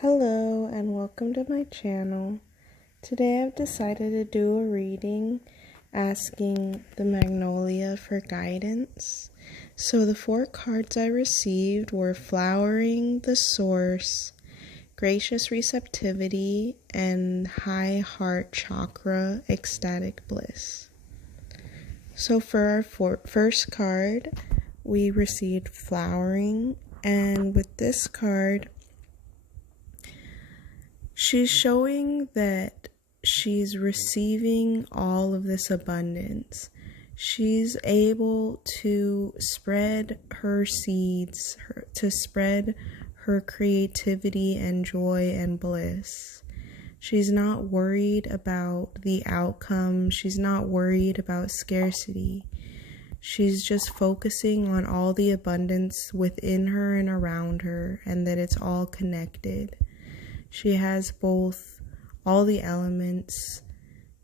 Hello and welcome to my channel. Today I've decided to do a reading asking the Magnolia for guidance. So the 4 cards I received were Flowering, the Source, Gracious Receptivity, and High Heart Chakra, Ecstatic Bliss. So for our first card, we received Flowering, and with this card, she's showing that she's receiving all of this abundance. She's able to spread her seeds, to spread her creativity and joy and bliss. She's not worried about the outcome. She's not worried about scarcity. She's just focusing on all the abundance within her and around her, and that it's all connected. She has both all the elements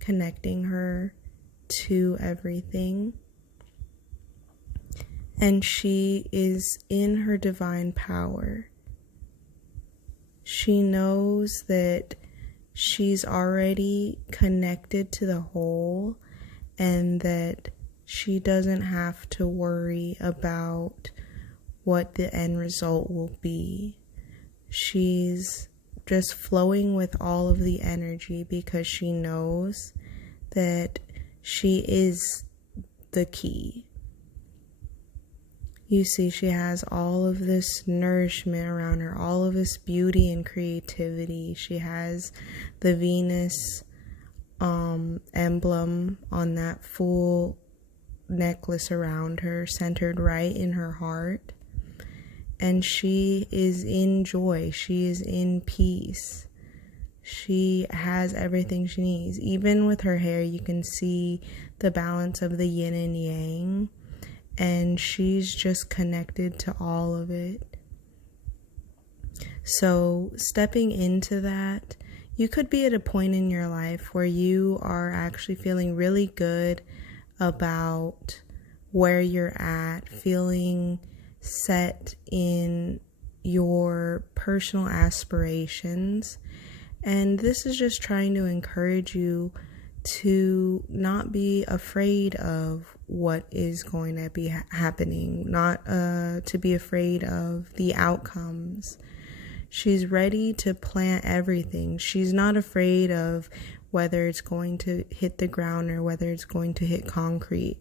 connecting her to everything, and she is in her divine power. She knows that she's already connected to the whole, and that she doesn't have to worry about what the end result will be. She's just flowing with all of the energy because she knows that she is the key. You see, she has all of this nourishment around her, all of this beauty and creativity. She has the Venus emblem on that full necklace around her, centered right in her heart. And she is in joy. She is in peace. She has everything she needs. Even with her hair, you can see the balance of the yin and yang. And she's just connected to all of it. So stepping into that, you could be at a point in your life where you are actually feeling really good about where you're at, feeling set in your personal aspirations. And this is just trying to encourage you to not be afraid of what is going to be happening, not to be afraid of the outcomes. She's ready to plant everything. She's not afraid of whether it's going to hit the ground or whether it's going to hit concrete.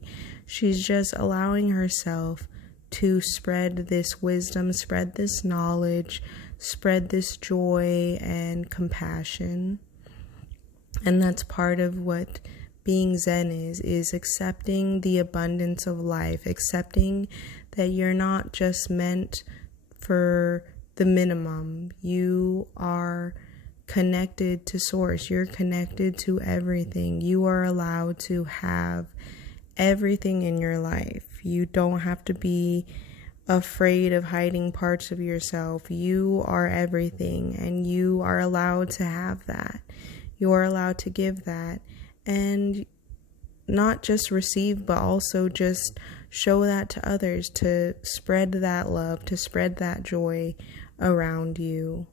She's just allowing herself to spread this wisdom, spread this knowledge, spread this joy and compassion. And that's part of what being Zen is accepting the abundance of life, accepting that you're not just meant for the minimum. You are connected to Source. You're connected to everything. You are allowed to have everything in your life. You don't have to be afraid of hiding parts of yourself. You are everything, and you are allowed to have that. You are allowed to give that, and not just receive, but also just show that to others, to spread that love, to spread that joy around you.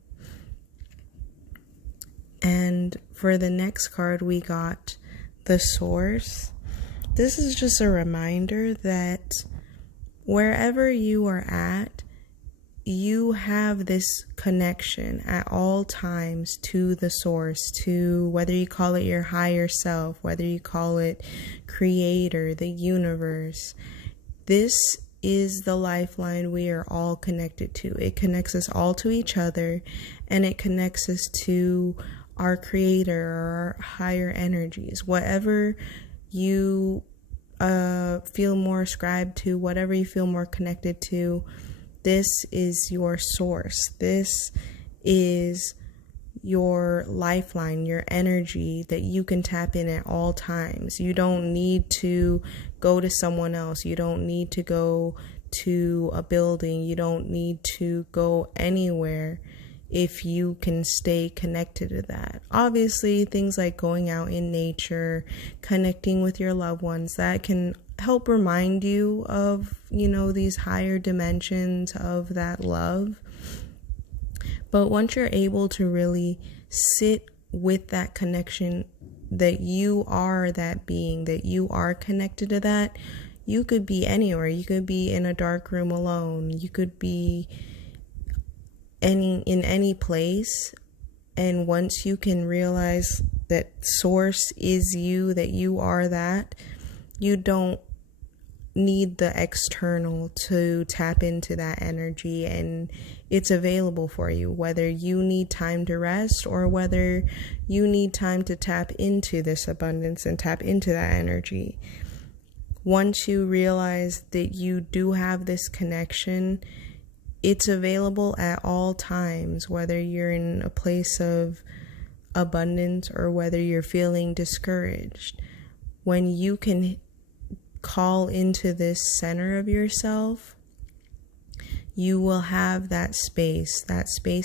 And for the next card, we got the Source. This is just a reminder that wherever you are at, you have this connection at all times to the Source, to whether you call it your higher self, whether you call it Creator, the universe. This is the lifeline we are all connected to. It connects us all to each other, and it connects us to our Creator or our higher energies. Whatever you feel more ascribed to, whatever you feel more connected to, this is your source. This is your lifeline, your energy that you can tap in at all times. You don't need to go to someone else. You don't need to go to a building. You don't need to go anywhere if you can stay connected to that. Obviously, things like going out in nature, connecting with your loved ones, that can help remind you of, these higher dimensions of that love. But once you're able to really sit with that connection, that you are that being, that you are connected to that, you could be anywhere. You could be in a dark room alone. You could be in any place. And once you can realize that source is you, that you are that, you don't need the external to tap into that energy, and it's available for you, whether you need time to rest or whether you need time to tap into this abundance and tap into that energy. Once you realize that you do have this connection, it's available at all times, whether you're in a place of abundance or whether you're feeling discouraged. When you can call into this center of yourself, you will have that space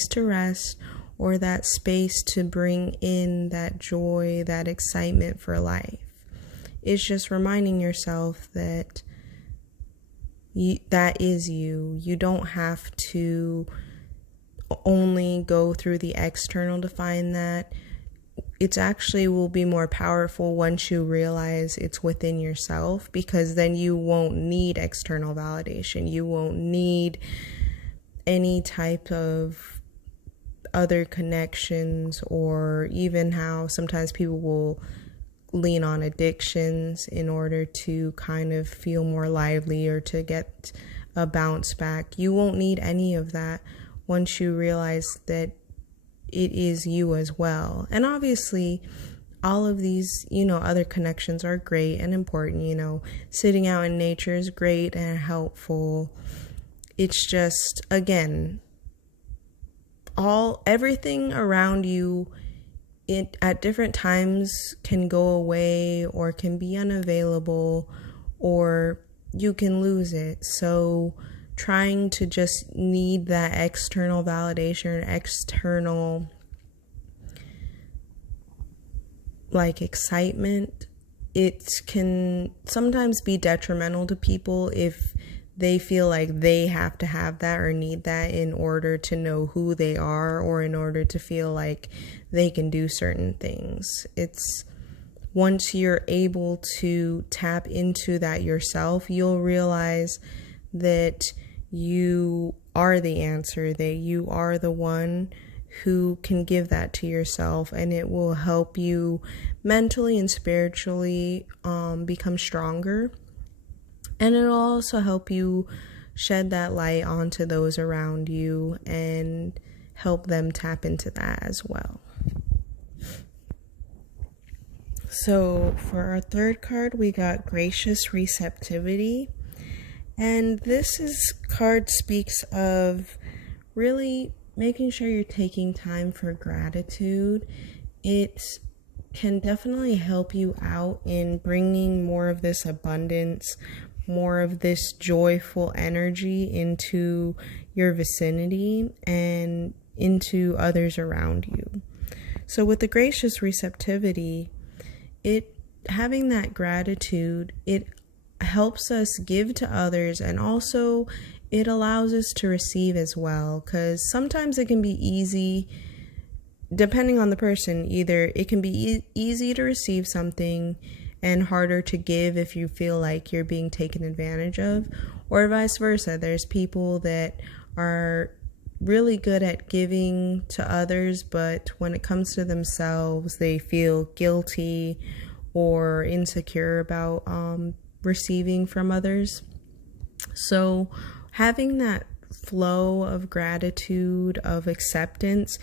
to rest, or that space to bring in that joy, that excitement for life. It's just reminding yourself that that is you. You don't have to only go through the external to find that. It actually will be more powerful once you realize it's within yourself, because then you won't need external validation. You won't need any type of other connections, or even how sometimes people will lean on addictions in order to kind of feel more lively or to get a bounce back. You won't need any of that once you realize that it is you as well. And obviously all of these, other connections are great and important. Sitting out in nature is great and helpful. It's just, again, everything around you, it at different times can go away or can be unavailable, or you can lose it. So trying to just need that external validation, external excitement, it can sometimes be detrimental to people if they feel like they have to have that or need that in order to know who they are, or in order to feel like they can do certain things. It's once you're able to tap into that yourself, you'll realize that you are the answer, that you are the one who can give that to yourself, and it will help you mentally and spiritually become stronger. And it'll also help you shed that light onto those around you and help them tap into that as well. So for our third card, we got Gracious Receptivity. And this card speaks of really making sure you're taking time for gratitude. It can definitely help you out in bringing more of this abundance, more of this joyful energy into your vicinity and into others around you. So with the gracious receptivity, having that gratitude, it helps us give to others, and also it allows us to receive as well, because sometimes it can be easy, depending on the person. Either it can be easy to receive something and harder to give if you feel like you're being taken advantage of, or vice versa. There's people that are really good at giving to others, but when it comes to themselves, they feel guilty or insecure about receiving from others. So having that flow of gratitude, of acceptance,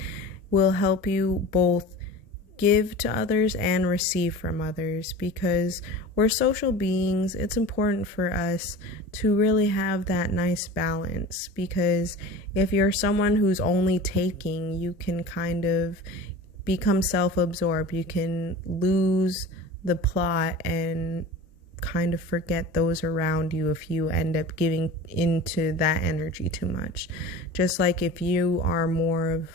will help you both give to others and receive from others, because we're social beings. It's important for us to really have that nice balance, because if you're someone who's only taking, you can kind of become self-absorbed. You can lose the plot and kind of forget those around you if you end up giving into that energy too much. Just like if you are more of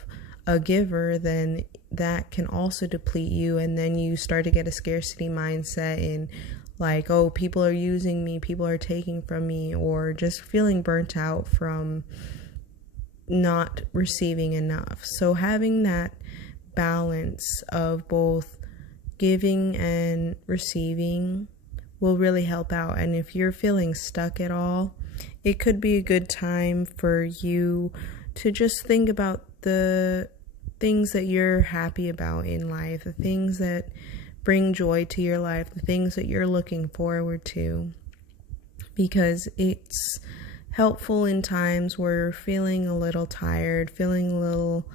a giver, then that can also deplete you, and then you start to get a scarcity mindset in like, oh, people are using me, people are taking from me, or just feeling burnt out from not receiving enough. So having that balance of both giving and receiving will really help out. And if you're feeling stuck at all, it could be a good time for you to just think about the things that you're happy about in life, the things that bring joy to your life, the things that you're looking forward to, because it's helpful in times where you're feeling a little tired, feeling a little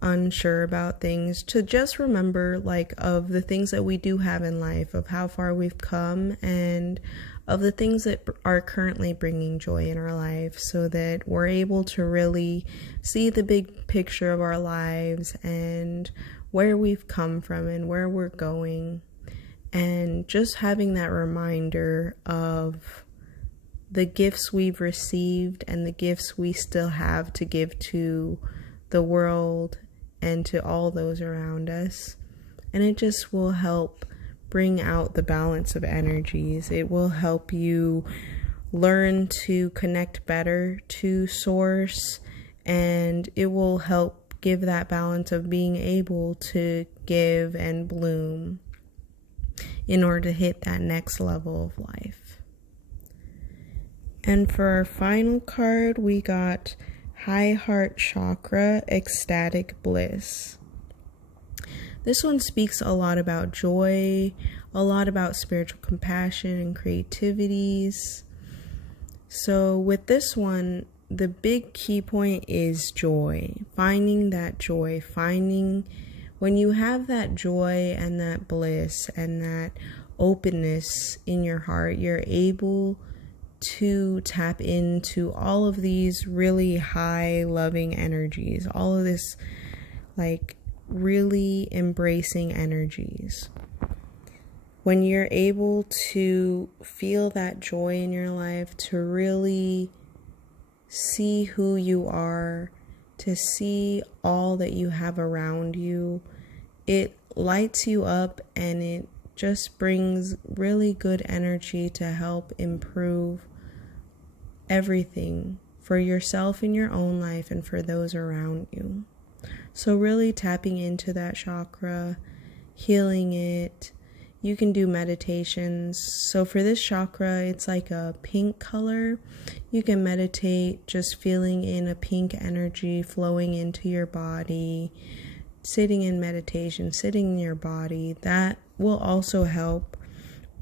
unsure about things, to just remember like of the things that we do have in life, of how far we've come, and of the things that are currently bringing joy in our life, so that we're able to really see the big picture of our lives and where we've come from and where we're going. And just having that reminder of the gifts we've received and the gifts we still have to give to the world and to all those around us. And it just will help bring out the balance of energies. It will help you learn to connect better to source, and it will help give that balance of being able to give and bloom in order to hit that next level of life. And for our final card, we got High Heart Chakra, Ecstatic Bliss. This one speaks a lot about joy, a lot about spiritual compassion and creativities. So with this one, the big key point is joy. Finding that joy, when you have that joy and that bliss and that openness in your heart, you're able to tap into all of these really high loving energies, all of this like really embracing energies. When you're able to feel that joy in your life, to really see who you are, to see all that you have around you, it lights you up, and it just brings really good energy to help improve everything for yourself in your own life and for those around you. So really tapping into that chakra, healing it. You can do meditations. So for this chakra, it's like a pink color. You can meditate just feeling in a pink energy flowing into your body, sitting in meditation, sitting in your body. That will also help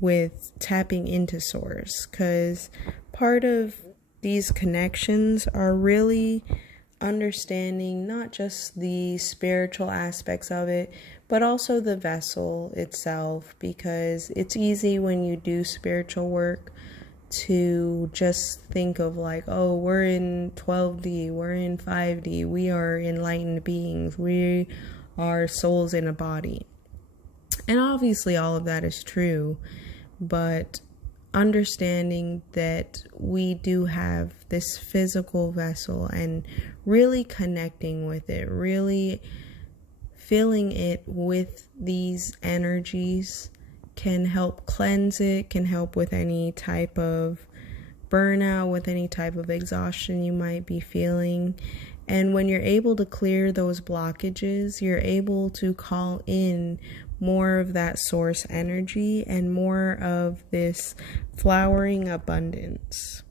with tapping into source, because part of these connections are really understanding not just the spiritual aspects of it, but also the vessel itself, because it's easy when you do spiritual work to just think of like, oh, we're in 12D, we're in 5D, we are enlightened beings, we are souls in a body. And obviously all of that is true, but understanding that we do have this physical vessel and really connecting with it, really filling it with these energies can help cleanse it, can help with any type of burnout, with any type of exhaustion you might be feeling. And when you're able to clear those blockages, you're able to call in more of that source energy and more of this flowering abundance.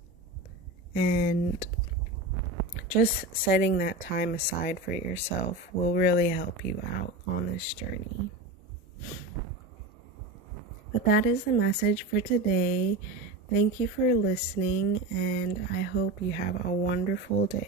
And just setting that time aside for yourself will really help you out on this journey. But that is the message for today. Thank you for listening, and I hope you have a wonderful day.